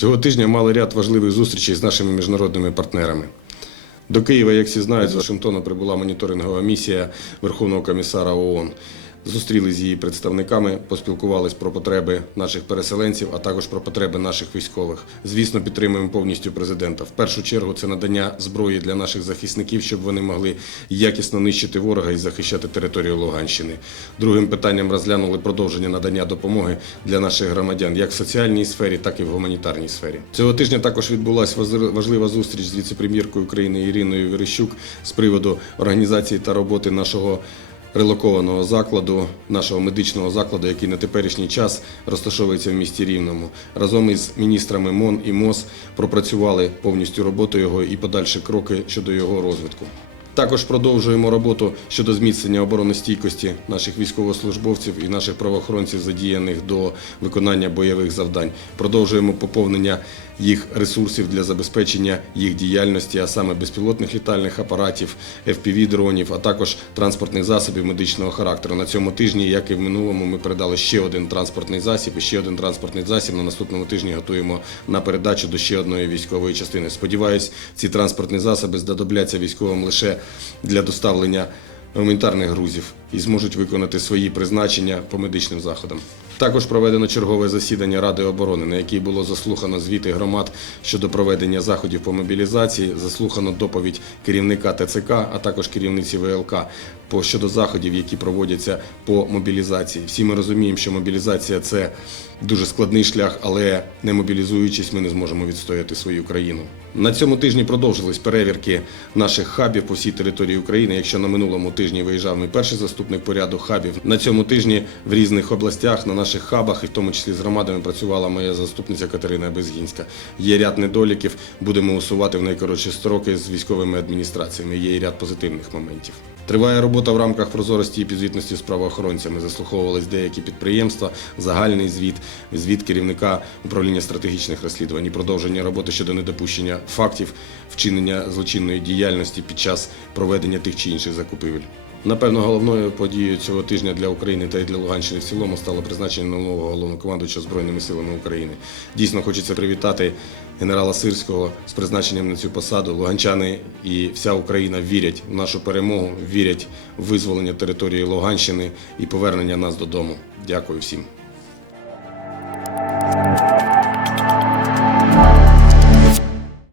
Цього тижня мали ряд важливих зустрічей з нашими міжнародними партнерами. До Києва, як всі знають, з Вашингтона прибула моніторингова місія Верховного комісара ООН. Зустрілися з її представниками, поспілкувалися про потреби наших переселенців, а також про потреби наших військових. Звісно, підтримуємо повністю президента. В першу чергу це надання зброї для наших захисників, щоб вони могли якісно нищити ворога і захищати територію Луганщини. Другим питанням розглянули продовження надання допомоги для наших громадян як в соціальній сфері, так і в гуманітарній сфері. Цього тижня також відбулася важлива зустріч з віце-прем'єркою України Іриною Верещук з приводу організації та роботи нашого релокованого закладу, нашого медичного закладу, який на теперішній час розташовується в місті Рівному. Разом із міністрами МОН і МОЗ пропрацювали повністю роботу його і подальші кроки щодо його розвитку. Також продовжуємо роботу щодо зміцнення обороностійкості наших військовослужбовців і наших правоохоронців, задіяних до виконання бойових завдань. Продовжуємо поповнення їх ресурсів для забезпечення їх діяльності, а саме безпілотних літальних апаратів, FPV-дронів, а також транспортних засобів медичного характеру. На цьому тижні, як і в минулому, ми передали ще один транспортний засіб і ще один транспортний засіб. На наступному тижні готуємо на передачу до ще одної військової частини. Сподіваюсь, ці транспортні засоби знадобляться військовим лише для доставлення гуманітарних грузів і зможуть виконати свої призначення по медичним заходам. Також проведено чергове засідання Ради оборони, на якій було заслухано звіти громад щодо проведення заходів по мобілізації, заслухано доповідь керівника ТЦК, а також керівниці ВЛК по щодо заходів, які проводяться по мобілізації. Всі ми розуміємо, що мобілізація це дуже складний шлях, але не мобілізуючись, ми не зможемо відстояти свою країну. На цьому тижні продовжились перевірки наших хабів по всій території України. Якщо на минулому тижні виїжджав мій перший заступник по ряду хабів, на цьому тижні в різних областях на наших хабах, і в тому числі з громадами, працювала моя заступниця Катерина Безгінська. Є ряд недоліків, будемо усувати в найкоротші строки з військовими адміністраціями. Є і ряд позитивних моментів. Триває робота в рамках прозорості і підзвітності з правоохоронцями. Заслуховувались деякі підприємства, загальний звіт, звіт керівника управління стратегічних розслідувань, і продовження роботи щодо недопущення фактів вчинення злочинної діяльності під час проведення тих чи інших закупівель. Напевно, головною подією цього тижня для України та й для Луганщини в цілому стало призначення нового головнокомандуюча Збройними силами України. Дійсно, хочеться привітати генерала Сирського з призначенням на цю посаду. Луганчани і вся Україна вірять в нашу перемогу, вірять в визволення території Луганщини і повернення нас додому. Дякую всім.